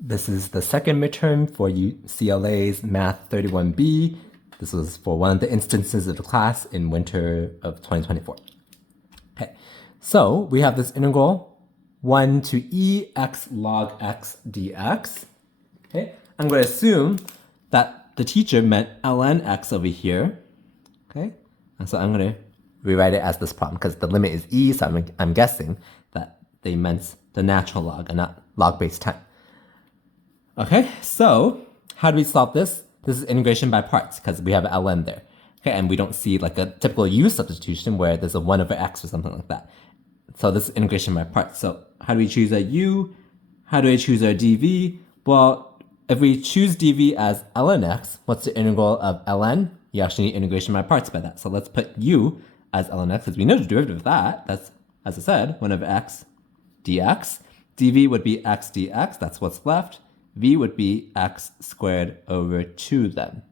This is the second midterm for UCLA's Math 31B. This was for one of the instances of the class in winter of 2024. Okay, so we have this integral 1 to e x log x dx. Okay, I'm going to assume that the teacher meant ln x over here. Okay, and so I'm going to rewrite it as this problem because the limit is e, so I'm guessing that they meant the natural log and not log base 10. Okay, so how do we solve this? This is integration by parts because we have an ln there. Okay, and we don't see like a typical u substitution where there's a 1 over x or something like that. So this is integration by parts. So how do we choose our u? How do I choose our dv? Well, if we choose dv as ln x, what's the integral of ln? You actually need integration by parts by that. So let's put u as ln x, because we know the derivative of that. That's, as I said, 1 over x dx. dv would be x dx, that's what's left. V would be x squared over 2 then.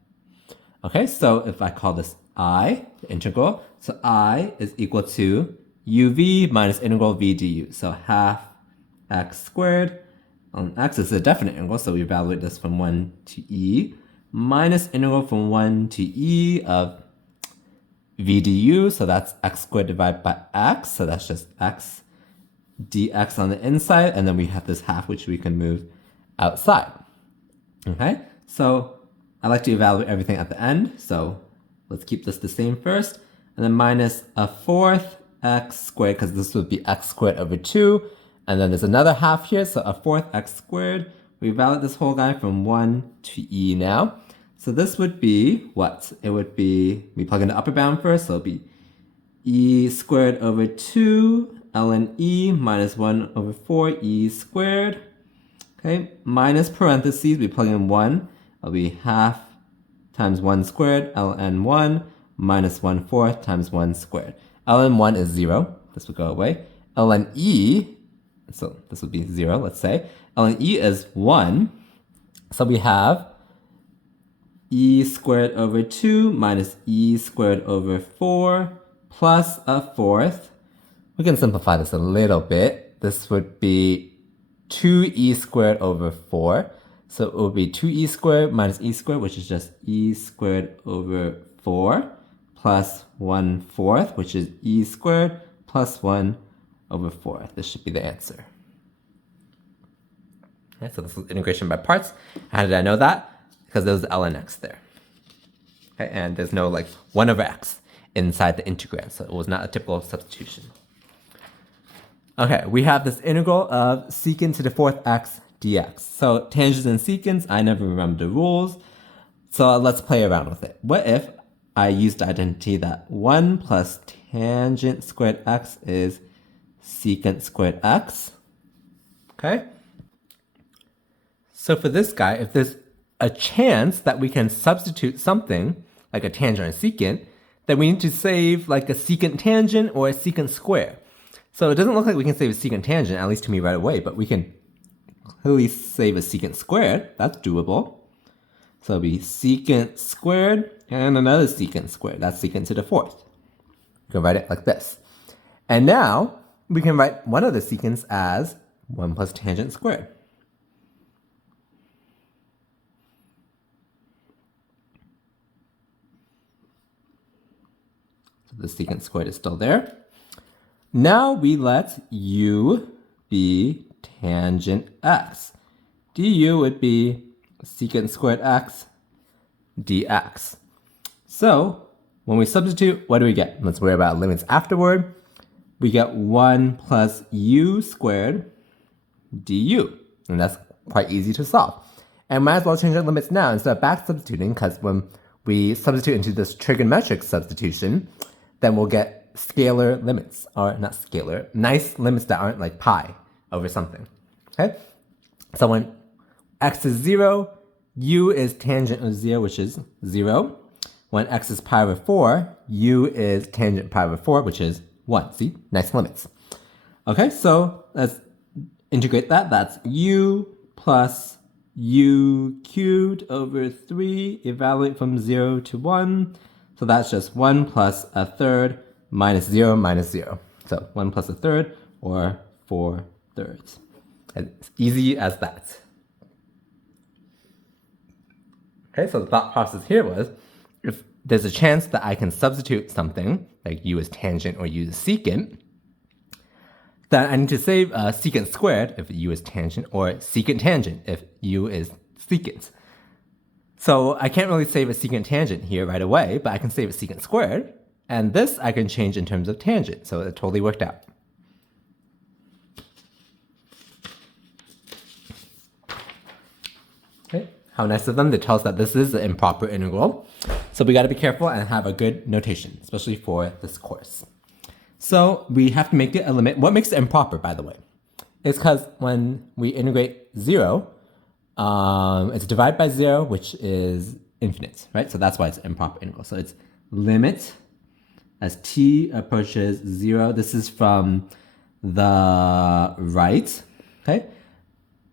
Okay, so if I call this I, the integral, so I is equal to uv minus integral v du. So half x squared on x is a definite integral, so we evaluate this from 1 to e, minus integral from 1 to e of v du, so that's x squared divided by x, so that's just x dx on the inside, and then we have this half which we can move outside. Okay, so I like to evaluate everything at the end, so let's keep this the same first, and then minus a fourth x squared, because this would be x squared over 2, and then there's another half here, so a fourth x squared. We evaluate this whole guy from 1 to e now. So this would be what? It would be, we plug in the upper bound first, so it'll be e squared over 2 ln e minus 1 over 4 e squared. Okay, minus parentheses, we plug in 1, it'll be half times 1 squared, ln 1, minus 1/4 times 1 squared. ln 1 is 0, this would go away. ln e, so this would be 0, let's say. ln e is 1, so we have e squared over 2 minus e squared over 4 plus a fourth. We can simplify this a little bit. This would be 2e squared over 4. So it will be 2e squared minus e squared, which is just e squared over 4, plus 1/4, which is e squared plus 1 over 4. This should be the answer. Okay, so this is integration by parts. How did I know that? Because there was ln x there. Okay, and there's no like 1 over x inside the integrand, so it was not a typical substitution. Okay, we have this integral of secant to the 4th x dx. So tangents and secants, I never remember the rules, so let's play around with it. What if I used the identity that 1 plus tangent squared x is secant squared x? Okay? So for this guy, if there's a chance that we can substitute something, like a tangent or secant, then we need to save like a secant tangent or a secant square. So it doesn't look like we can save a secant tangent, at least to me right away, but we can clearly save a secant squared. That's doable. So it'll be secant squared and another secant squared. That's secant to the 4th. You can write it like this. And now we can write one of the secants as 1 plus tangent squared. So the secant squared is still there. Now we let u be tangent x. du would be secant squared x dx. So when we substitute, what do we get? Let's worry about limits afterward. We get 1 plus u squared du. And that's quite easy to solve. And might as well change our limits now instead of back substituting, because when we substitute into this trigonometric substitution, then we'll get scalar limits, or not scalar, nice limits that aren't like pi over something. Okay? So when x is 0, u is tangent of 0, which is 0. When x is pi over 4, u is tangent pi over 4, which is 1. See? Nice limits. Okay, so let's integrate that. That's u plus u cubed over 3, evaluate from 0 to 1. So that's just 1 plus a third minus 0 minus 0. So 1 plus a third, or 4 thirds. As easy as that. Okay, so the thought process here was, if there's a chance that I can substitute something, like u is tangent or u is secant, then I need to save secant squared if u is tangent, or secant tangent if u is secant. So I can't really save a secant tangent here right away, but I can save a secant squared, and this I can change in terms of tangent, so it totally worked out. Okay. How nice of them to tell us that this is an improper integral. So we got to be careful and have a good notation, especially for this course. So we have to make it a limit. What makes it improper, by the way? It's because when we integrate 0, it's divided by 0, which is infinite, right? So that's why it's an improper integral. So it's limit as t approaches 0. This is from the right, okay?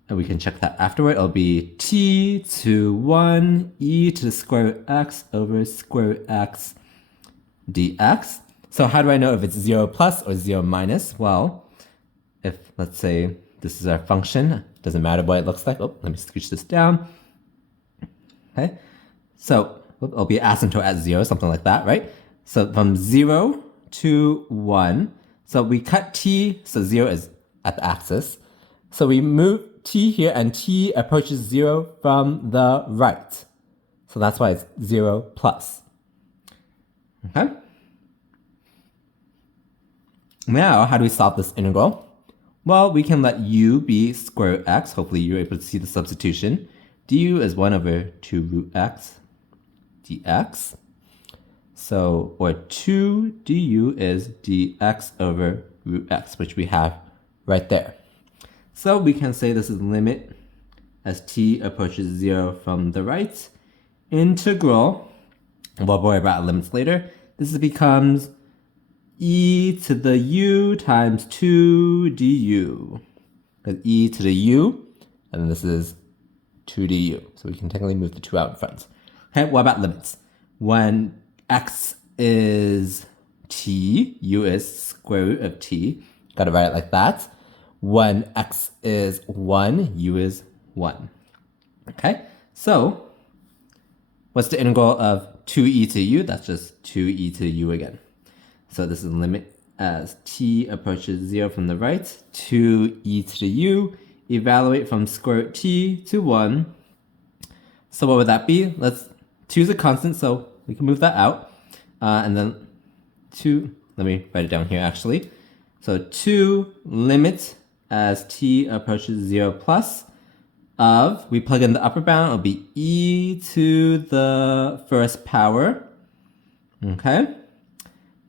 And we can check that afterward. It'll be t to 1 e to the square root x over square root x dx. So how do I know if it's 0 plus or 0 minus? Well, if, let's say, this is our function, doesn't matter what it looks like. Oh, let me scooch this down. Okay, so it'll be asymptote at 0, something like that, right? So from 0 to 1, so we cut t, so 0 is at the axis. So we move t here, and t approaches 0 from the right. So that's why it's 0 plus. Okay? Now, how do we solve this integral? Well, we can let u be square root x. Hopefully you're able to see the substitution. Du is 1 over 2 root x dx. So, or 2 du is dx over root x, which we have right there. So we can say this is limit as t approaches 0 from the right. Integral, we'll worry about limits later. This becomes e to the u times 2 du. Because e to the u, and then this is 2 du. So we can technically move the 2 out in front. Okay, what about limits? When x is t, u is square root of t. Gotta write it like that. When x is 1, u is 1. Okay, so what's the integral of 2e to u? That's just 2e to u again. So this is limit as t approaches 0 from the right, 2e to the u, evaluate from square root t to 1. So what would that be? 2 is a constant, so we can move that out. And then 2, let me write it down here actually. So 2 limit as t approaches 0 plus of, we plug in the upper bound, it'll be e to the first power, okay,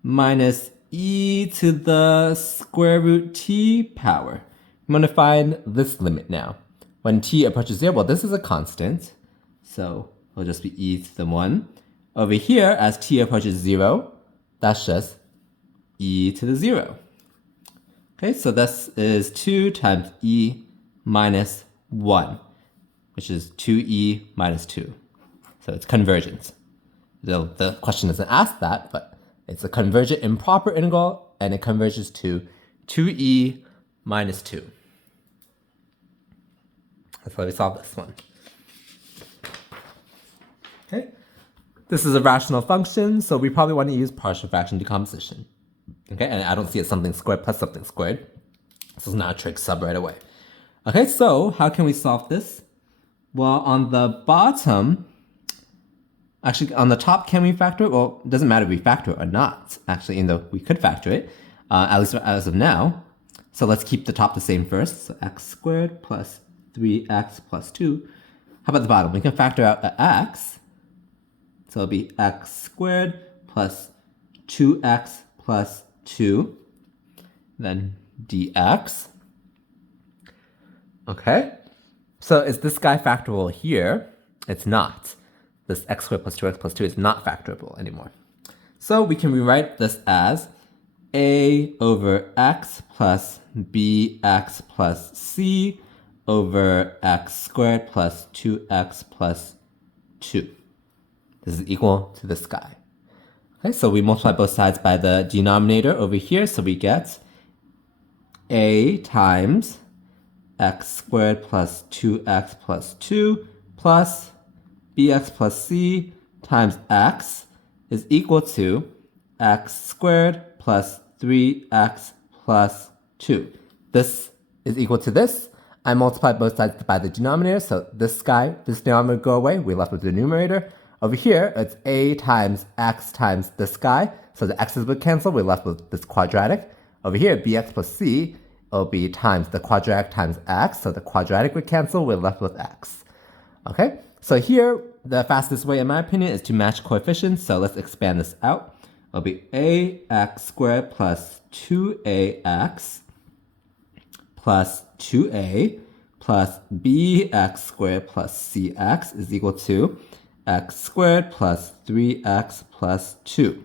minus e to the square root t power. I'm going to find this limit now. When t approaches 0, well, this is a constant, so it'll just be e to the 1. Over here, as t approaches 0, that's just e to the 0. Okay, so this is 2 times e minus 1, which is 2e minus 2. So it's convergence. The question doesn't ask that, but it's a convergent improper integral, and it converges to 2e minus 2. That's how we solve this one. Okay, this is a rational function, so we probably want to use partial fraction decomposition. Okay, and I don't see it something squared plus something squared. This is not a trig sub right away. Okay, so how can we solve this? Well, on the bottom, actually on the top, can we factor it? Well, it doesn't matter if we factor it or not. Actually, we could factor it, at least as of now. So let's keep the top the same first. So x squared plus 3x plus 2. How about the bottom? We can factor out a x. So it'll be x squared plus 2x plus 2, then dx. Okay, so is this guy factorable here? It's not. This x squared plus 2x plus 2 is not factorable anymore. So we can rewrite this as a over x plus bx plus c over x squared plus 2x plus 2. This is equal to this guy. Okay, so we multiply both sides by the denominator over here, so we get a times x squared plus 2x plus 2 plus bx plus c times x is equal to x squared plus 3x plus 2. This is equal to this. I multiply both sides by the denominator, so this denominator go away. We're left with the numerator. Over here, it's a times x times this guy, so the x's would cancel. We're left with this quadratic. Over here, bx plus c, it'll be times the quadratic times x, so the quadratic would cancel. We're left with x. Okay, so here, the fastest way, in my opinion, is to match coefficients, so let's expand this out. It'll be ax squared plus 2ax plus 2a plus bx squared plus cx is equal to x squared plus 3x plus 2.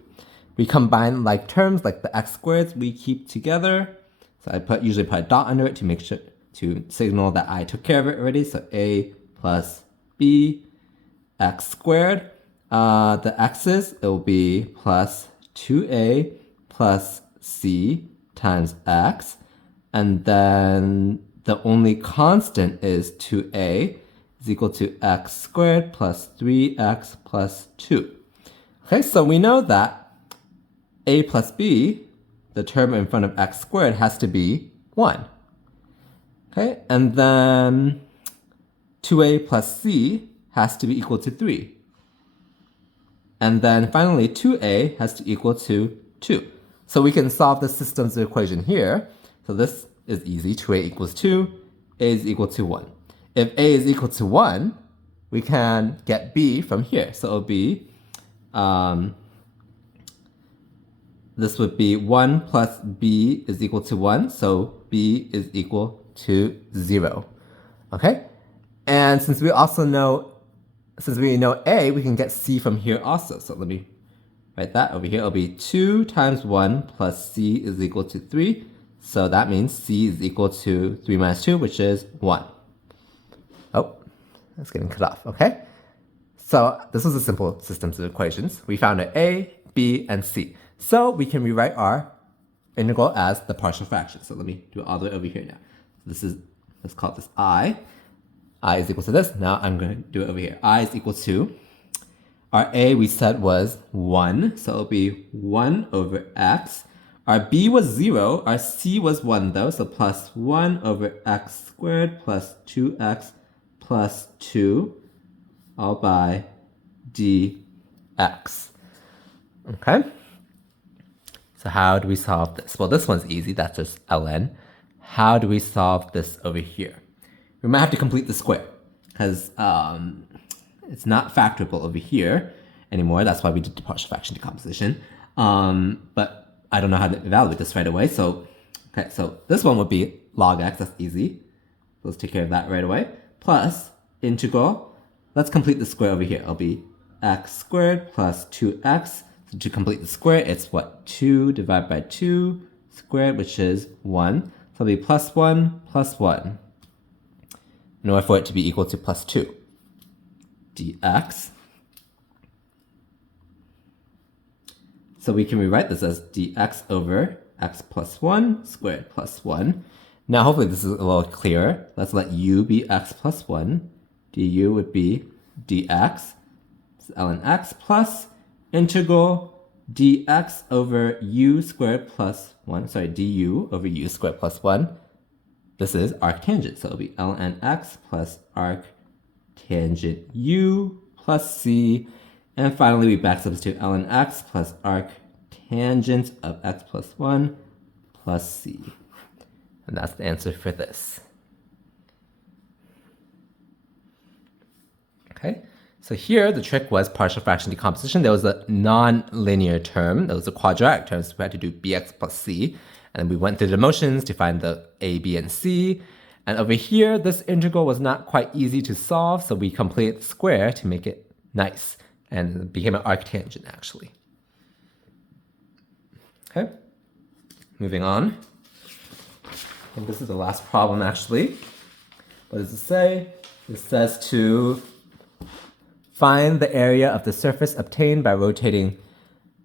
We combine like terms, like the x squareds, we keep together. So I usually put a dot under it to make sure, to signal that I took care of it already. So a plus b x squared. The x's, it will be plus 2a plus c times x. And then the only constant is 2a is equal to x squared plus 3x plus 2. Okay, so we know that a plus b, the term in front of x squared, has to be 1. Okay, and then 2a plus c has to be equal to 3. And then finally, 2a has to equal to 2. So we can solve the system's equation here. So this is easy. 2a equals 2, a is equal to 1. If a is equal to 1, we can get b from here. So it'll be, this would be 1 plus b is equal to 1. So b is equal to 0. Okay? And since we know a, we can get c from here also. So let me write that over here. It'll be 2 times 1 plus c is equal to 3. So that means c is equal to 3 minus 2, which is 1. Oh, that's getting cut off, okay? So this was a simple system of equations. We found an a, b, and c. So we can rewrite our integral as the partial fraction. So let me do it all the way over here now. Let's call this I. I is equal to this. Now I'm going to do it over here. I is equal to, our a we said was 1. So it'll be 1 over x. Our b was 0, our c was 1 though, so plus 1 over x squared plus 2x plus 2 all by dx. Okay? So how do we solve this? Well, this one's easy, that's just ln. How do we solve this over here? We might have to complete the square, because it's not factorable over here anymore. That's why we did the partial fraction decomposition. But I don't know how to evaluate this right away. So this one would be log x, that's easy. Let's take care of that right away. Plus integral, let's complete the square over here. It'll be x squared plus 2x. So to complete the square, it's what? 2 divided by 2 squared, which is 1. So it'll be plus 1 plus 1. In order for it to be equal to plus 2. Dx. So we can rewrite this as dx over x plus 1 squared plus 1. Now hopefully this is a little clearer. Let's let u be x plus 1. du would be dx. So ln x plus integral dx over u squared plus 1. Sorry, du over u squared plus 1. This is arctangent. So it'll be ln x plus arctangent u plus c. And finally, we back substitute ln x plus arctangent of x plus 1 plus c. And that's the answer for this. Okay, so here the trick was partial fraction decomposition. There was a non-linear term. There was a quadratic term, so we had to do bx plus c. And then we went through the motions to find the a, b, and c. And over here, this integral was not quite easy to solve, so we completed the square to make it nice. And it became an arctangent, actually. Okay, moving on. I think this is the last problem, actually. What does it say? It says to find the area of the surface obtained by rotating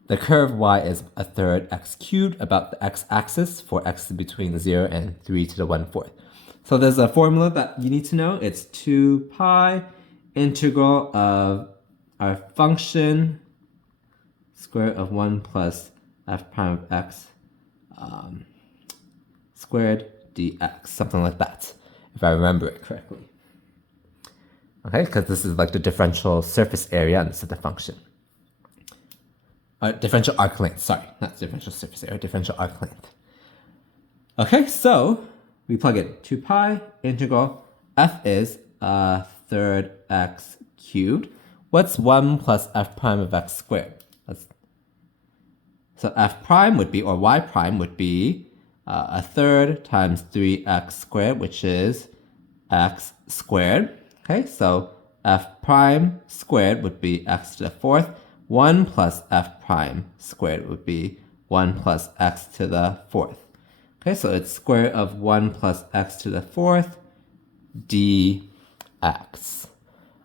the curve y is a third x cubed about the x-axis for x between 0 and 3 to the 1/4. So there's a formula that you need to know. It's 2 pi integral of our function square root of 1 plus f prime of x squared dx, something like that, if I remember it correctly. Okay, because this is like the differential surface area and this is the function. Differential arc length, sorry, not differential surface area, differential arc length. Okay, so we plug in 2 pi integral f is a third x cubed. What's 1 plus f prime of x squared? So f prime would be, or y prime would be a third times 3x squared, which is x squared. Okay, so f prime squared would be x to the fourth. 1 plus f prime squared would be 1 plus x to the fourth. Okay, so it's square root of 1 plus x to the fourth dx.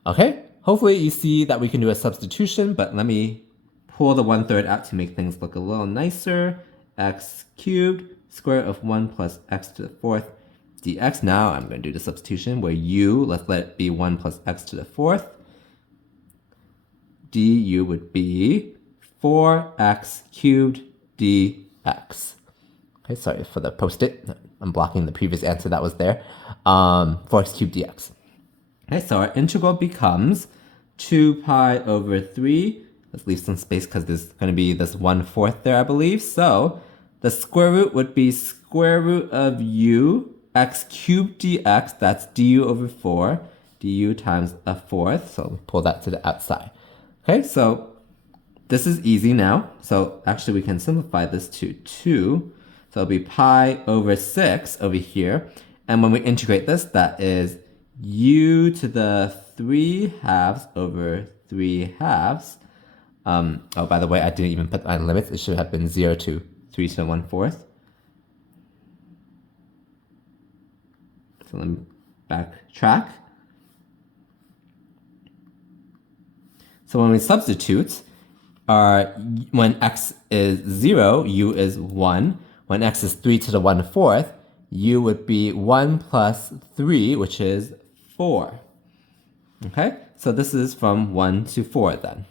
Okay, hopefully you see that we can do a substitution, but let me pull the 1/3 out to make things look a little nicer. X cubed, square root of 1 plus x to the fourth dx. Now I'm going to do the substitution where u, let's let it be 1 plus x to the fourth. Du would be 4x cubed dx. Okay, sorry for the post-it. I'm blocking the previous answer that was there. 4x cubed dx. Okay, so our integral becomes 2 pi over 3. Let's leave some space because there's going to be this 1/4 there, I believe. So the square root would be square root of u x cubed dx. That's du over 4. Du times a fourth. So we pull that to the outside. Okay, so this is easy now. So actually we can simplify this to 2. So it'll be pi over 6 over here. And when we integrate this, that is u to the 3 halves over 3 halves. Oh, by the way, I didn't even put my limits. It should have been 0 to 3 to the 1/4. So let me backtrack. So when we substitute, when x is 0, u is 1. When x is 3 to the 1/4, u would be 1 plus 3, which is 4. Okay, so this is from 1 to 4 then.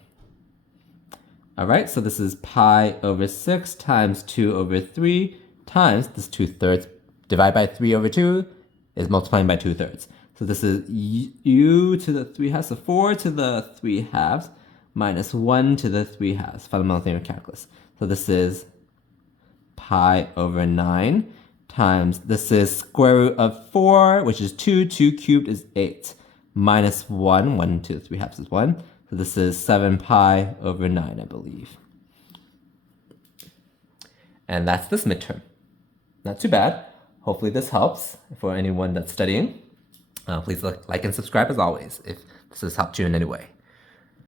All right, so this is pi over 6 times 2 over 3 times this 2/3 divided by 3 over 2 is multiplying by 2/3. So this is u to the 3 halves, so 4 to the 3 halves minus 1 to the 3 halves, fundamental theorem of calculus. So this is pi over 9 times, this is square root of 4, which is 2. 2 cubed is 8. Minus 1. 1 to the 3 halves is 1. So this is 7 pi over 9, I believe. And that's this midterm. Not too bad. Hopefully this helps for anyone that's studying. Please like and subscribe as always if this has helped you in any way.